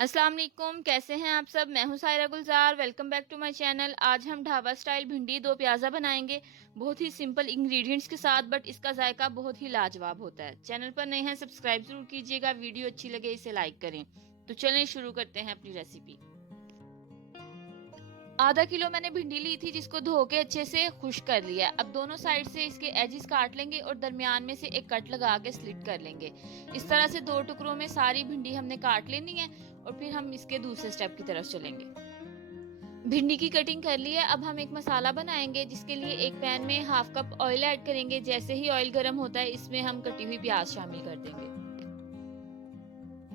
अस्सलाम वालेकुम, कैसे हैं आप सब। मैं हूं Saira Gulzar. Welcome back to my channel. आज हम ढाबा स्टाइल भिंडी दो प्याज़ा बनाएंगे बहुत ही सिंपल इंग्रेडिएंट्स के साथ, बट इसका जायका बहुत ही लाजवाब होता है। चैनल पर नए हैं सब्सक्राइब जरूर कीजिएगा। वीडियो अच्छी लगे इसे लाइक करें। तो चलें शुरू करते हैं अपनी रेसिपी। आधा किलो मैंने भिंडी ली थी, जिसको धो के अच्छे से खुश्क कर लिया। अब दोनों साइड से इसके एजेस काट लेंगे और दरमियान में से एक कट लगा के स्लिट कर लेंगे। इस तरह से दो टुकड़ों में सारी भिंडी हमने काट लेनी है और फिर हम इसके दूसरे स्टेप की तरफ चलेंगे। भिंडी की कटिंग कर ली है। अब हम एक मसाला बनाएंगे, जिसके लिए एक पैन में हाफ कप ऑयल ऐड करेंगे। जैसे ही ऑयल गर्म होता है, इसमें हम कटी हुई प्याज शामिल कर देंगे।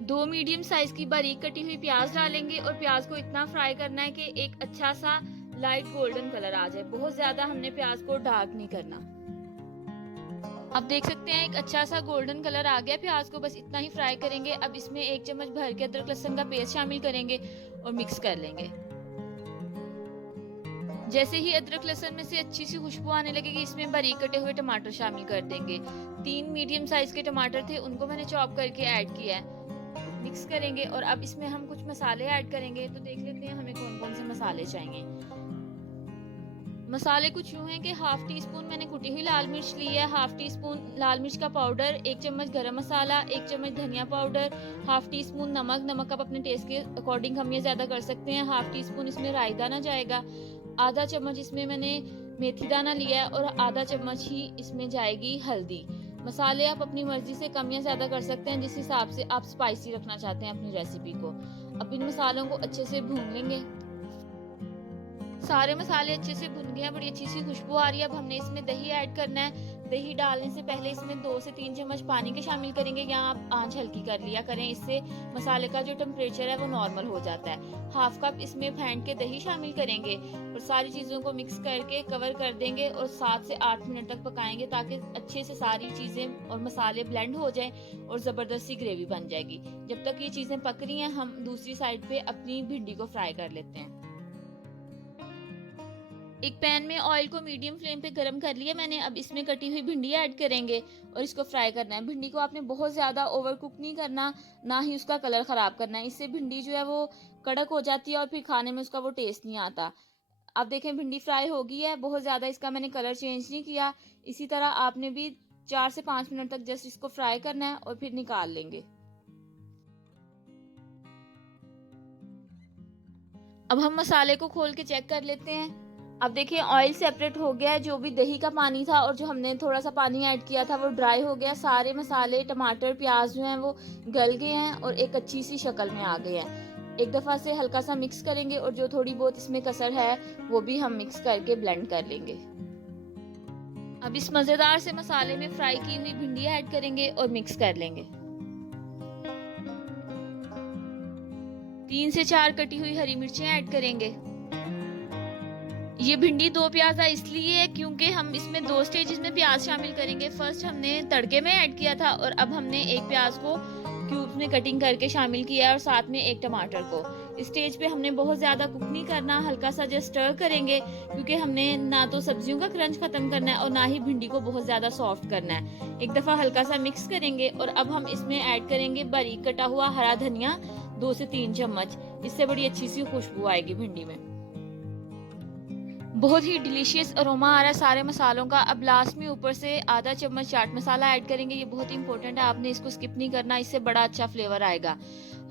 दो मीडियम साइज की बारीक कटी हुई प्याज डालेंगे और प्याज को इतना फ्राई करना है कि एक अच्छा सा लाइट गोल्डन कलर आ जाए। बहुत ज्यादा हमने प्याज को डार्क नहीं करना। आप देख सकते हैं एक अच्छा सा गोल्डन कलर आ गया प्याज को, बस इतना ही फ्राई करेंगे। अब इसमें एक चम्मच भर के अदरक लहसुन का पेस्ट शामिल करेंगे और मिक्स कर लेंगे। जैसे ही अदरक लहसुन में से अच्छी सी खुशबू आने लगेगी, इसमें बारीक कटे हुए टमाटर शामिल कर देंगे। 3 मीडियम साइज के टमाटर थे, उनको मैंने चॉप करके ऐड किया है। मिक्स करेंगे और अब इसमें हम कुछ मसाले ऐड करेंगे। तो देख लेते हैं हमें कौन कौन से मसाले चाहिए। मसाले कुछ यूं हैं कि हाफ टी स्पून मैंने कुटी हुई लाल मिर्च ली है, हाफ टी स्पून लाल मिर्च का पाउडर, 1 चम्मच गरम मसाला, 1 चम्मच धनिया पाउडर, हाफ टी स्पून नमक आप अपने टेस्ट के अकॉर्डिंग हम ये ज्यादा कर सकते हैं। हाफ टी स्पून इसमें राई दाना जाएगा, आधा चम्मच इसमें मैंने मेथी दाना लिया है और आधा चम्मच ही इसमें जाएगी हल्दी। मसाले आप अपनी मर्जी से कम या ज्यादा कर सकते हैं, जिस हिसाब से आप स्पाइसी रखना चाहते हैं अपनी रेसिपी को। अब इन मसालों को अच्छे से भून लेंगे। सारे मसाले अच्छे से भुन गए हैं, बड़ी अच्छी सी खुशबू आ रही है। अब हमने इसमें दही ऐड करना है। दही डालने से पहले इसमें 2 से 3 चम्मच पानी के शामिल करेंगे। यहाँ आप आंच हल्की कर लिया करें, इससे मसाले का जो टेम्परेचर है वो नॉर्मल हो जाता है। हाफ कप इसमें फेंट के दही शामिल करेंगे और सारी चीजों को मिक्स करके कवर कर देंगे और 7 से 8 मिनट तक पकाएंगे, ताकि अच्छे से सारी चीजें और मसाले ब्लेंड हो जाएं और जबरदस्त सी ग्रेवी बन जाएगी। जब तक ये चीजें पक रही हैं, हम दूसरी साइड पे अपनी भिंडी को फ्राई कर लेते हैं। एक पैन में ऑयल को मीडियम फ्लेम पे गरम कर लिया मैंने। अब इसमें कटी हुई भिंडी ऐड करेंगे और इसको फ्राई करना है। भिंडी को आपने बहुत ज्यादा ओवर कुक नहीं करना, ना ही उसका कलर खराब करना है। इससे भिंडी जो है वो कड़क हो जाती है और फिर खाने में उसका वो टेस्ट नहीं आता। अब देखें भिंडी फ्राई हो गई है, बहुत ज्यादा इसका मैंने कलर चेंज नहीं किया। इसी तरह आपने भी 4 से 5 मिनट तक जस्ट इसको फ्राई करना है और फिर निकाल लेंगे। अब हम मसाले को खोल के चेक कर लेते हैं। अब देखिए ऑयल सेपरेट हो गया है। जो भी दही का पानी था और जो हमने थोड़ा सा पानी ऐड किया था वो ड्राई हो गया। सारे मसाले टमाटर प्याज जो हैं वो गल गए हैं और एक अच्छी सी शक्ल में आ गए हैं। एक दफा से हल्का सा मिक्स करेंगे और जो थोड़ी बहुत इसमें कसर है वो भी हम मिक्स करके ब्लेंड कर लेंगे। अब इस मजेदार से मसाले में फ्राई की हुई भिंडी ऐड करेंगे और मिक्स कर लेंगे। 3 से 4 कटी हुई हरी मिर्चें ऐड करेंगे। ये भिंडी दो प्याज इसलिए है क्योंकि हम इसमें 2 स्टेजेस में प्याज शामिल करेंगे। फर्स्ट हमने तड़के में ऐड किया था और अब हमने एक प्याज को क्यूब्स में कटिंग करके शामिल किया है और साथ में एक टमाटर को। इस स्टेज पे हमने बहुत ज्यादा कुक नहीं करना, हल्का सा जस्ट स्टर करेंगे, क्योंकि हमने ना तो सब्जियों का क्रंच खत्म करना है और ना ही भिंडी को बहुत ज्यादा सॉफ्ट करना है। एक दफा हल्का सा मिक्स करेंगे और अब हम इसमें ऐड करेंगे बारीक कटा हुआ हरा धनिया 2 से 3 चम्मच। इससे बड़ी अच्छी सी खुशबू आएगी भिंडी में। बहुत ही डिलीशियस अरोमा आ रहा है सारे मसालों का। अब लास्ट में ऊपर से आधा चम्मच चाट मसाला ऐड करेंगे। ये बहुत इंपॉर्टेंट है, आपने इसको स्किप नहीं करना, इससे बड़ा अच्छा फ्लेवर आएगा।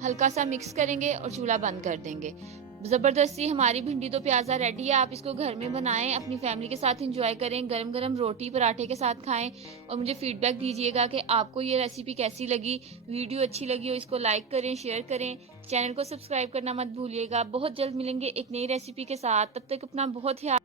हल्का सा मिक्स करेंगे और चूल्हा बंद कर देंगे। जबरदस्ती हमारी भिंडी तो प्याजा रेडी है। आप इसको घर में बनाएं, अपनी फैमिली के साथ एंजॉय करें, गरम गरम रोटी पराठे के साथ खाएं और मुझे फीडबैक दीजिएगा कि आपको ये रेसिपी कैसी लगी। वीडियो अच्छी लगी हो इसको लाइक करें, शेयर करें, चैनल को सब्सक्राइब करना मत भूलिएगा। बहुत जल्द मिलेंगे एक नई रेसिपी के साथ, तब तक अपना बहुत ध्यान